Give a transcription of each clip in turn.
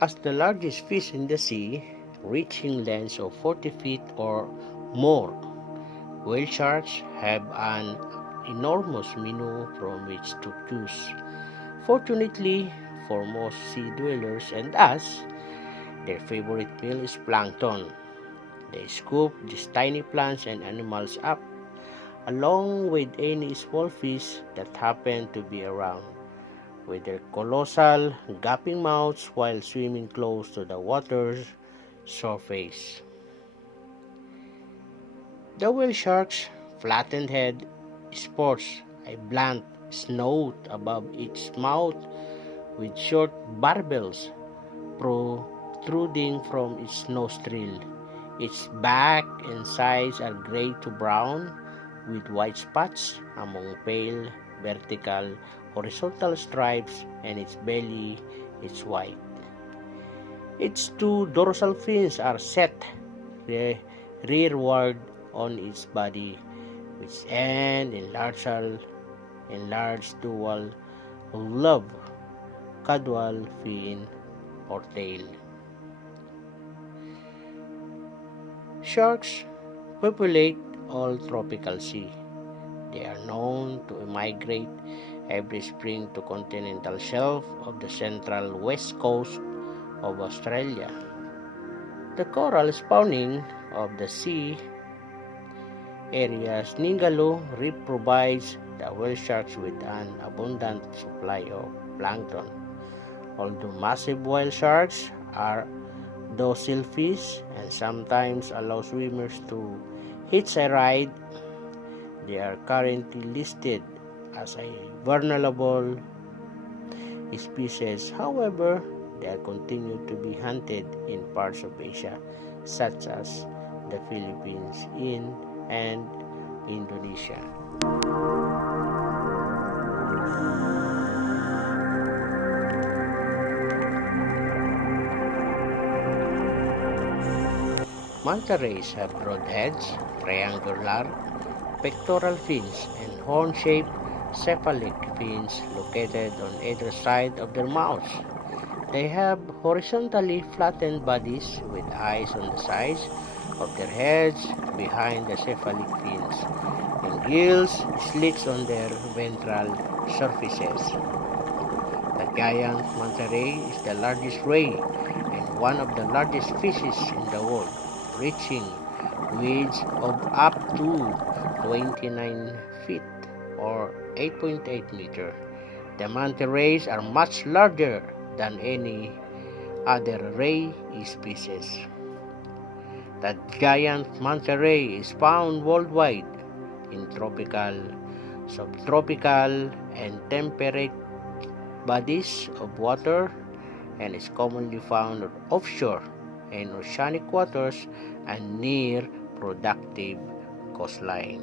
As the largest fish in the sea, reaching lengths of 40 feet or more, whale sharks have an enormous menu from which to choose. Fortunately for most sea dwellers and us, their favorite meal is plankton. They scoop these tiny plants and animals up, along with any small fish that happen to be around, with their colossal, gaping mouths while swimming close to the water's surface. The whale shark's flattened head sports a blunt snout above its mouth with short barbels protruding from its nostril. Its back and sides are gray to brown with white spots among pale vertical horizontal stripes, and its belly is white. Its two dorsal fins are set rearward on its body, which end in large dual lobe, caudal fin, or tail. Sharks populate all tropical sea. They are known to migrate every spring to continental shelf of the central west coast of Australia. The coral spawning of the sea area's Ningaloo Reef provides the whale sharks with an abundant supply of plankton. Although massive whale sharks are docile fish and sometimes allow swimmers to hitch a ride, they are currently listed as a vulnerable species. However, they continue to be hunted in parts of Asia, such as the Philippines and Indonesia. Manta rays have broad heads, triangular pectoral fins, and horn-shaped cephalic fins located on either side of their mouths. They have horizontally flattened bodies with eyes on the sides of their heads behind the cephalic fins, and gills slits on their ventral surfaces. The giant manta ray is the largest ray and one of the largest fishes in the world, reaching widths of up to 29 feet or 8.8 meters. The manta rays are much larger than any other ray species. The giant manta ray is found worldwide in tropical, subtropical, and temperate bodies of water, and is commonly found offshore in oceanic waters and near productive coastline.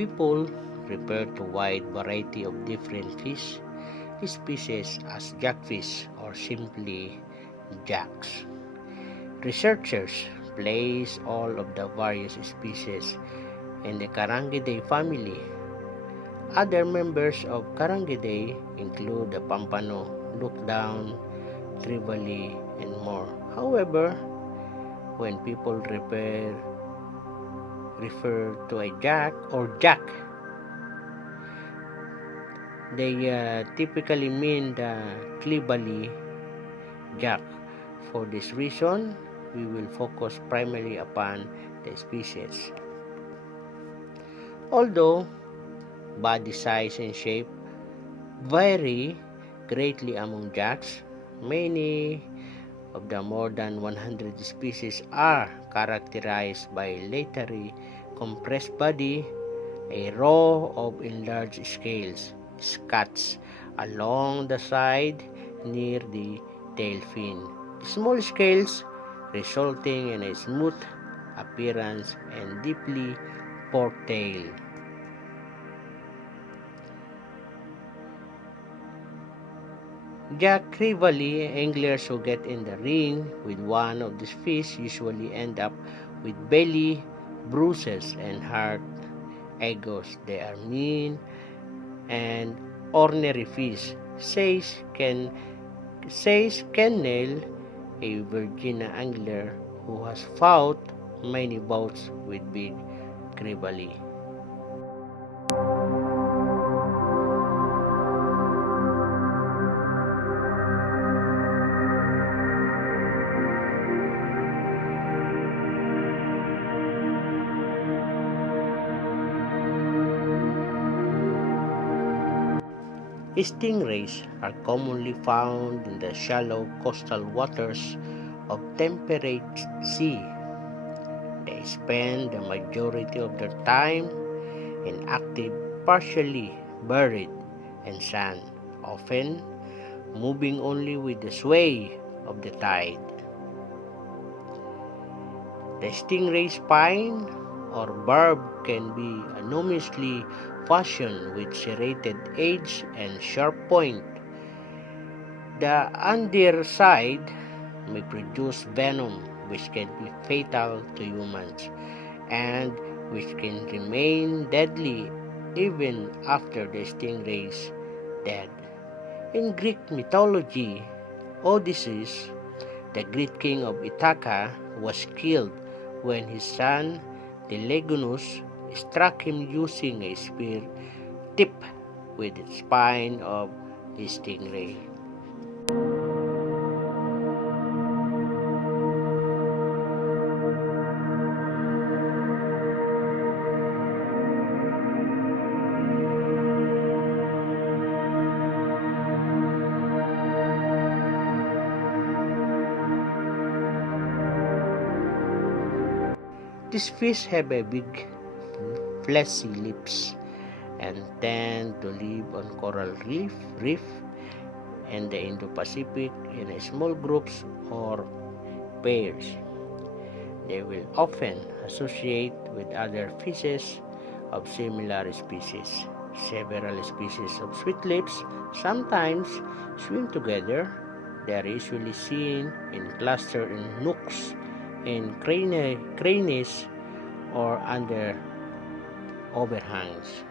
People refer to a wide variety of different fish species as jackfish or simply jacks. Researchers place all of the various species in the Carangidae family. Other members of Carangidae include the pampano, lookdown, trevally, and more. However, when people refer to a jack or jack, they typically mean the clivally jack. For this reason, we will focus primarily upon the species. Although body size and shape vary greatly among jacks, many of the more than 100 species are characterized by laterally compressed body, a row of enlarged scales, scutes along the side near the tail fin, small scales resulting in a smooth appearance and deeply forked tail. Jack Rivali anglers who get in the ring with one of these fish usually end up with belly bruises and heart egos. They are mean and ornery fish, says Kennel, a Virginia angler who has fought many bouts with big Rivali. Stingrays are commonly found in the shallow coastal waters of temperate sea. They spend the majority of their time inactive, partially buried in sand, often moving only with the sway of the tide. The stingray spine or barb can be anomalously fashioned with serrated edge and sharp point. The underside may produce venom which can be fatal to humans and which can remain deadly even after the stingray's dead. In Greek mythology, Odysseus, the Greek king of Ithaca, was killed when his son Telegonus struck him using a spear tipped with the spine of the stingray. These fish have a big fleshy lips and tend to live on coral reef and the Indo-Pacific in small groups or pairs. They will often associate with other fishes of similar species. Several species of sweet lips sometimes swim together. They are usually seen in clusters in nooks, in crannies, or under overhangs.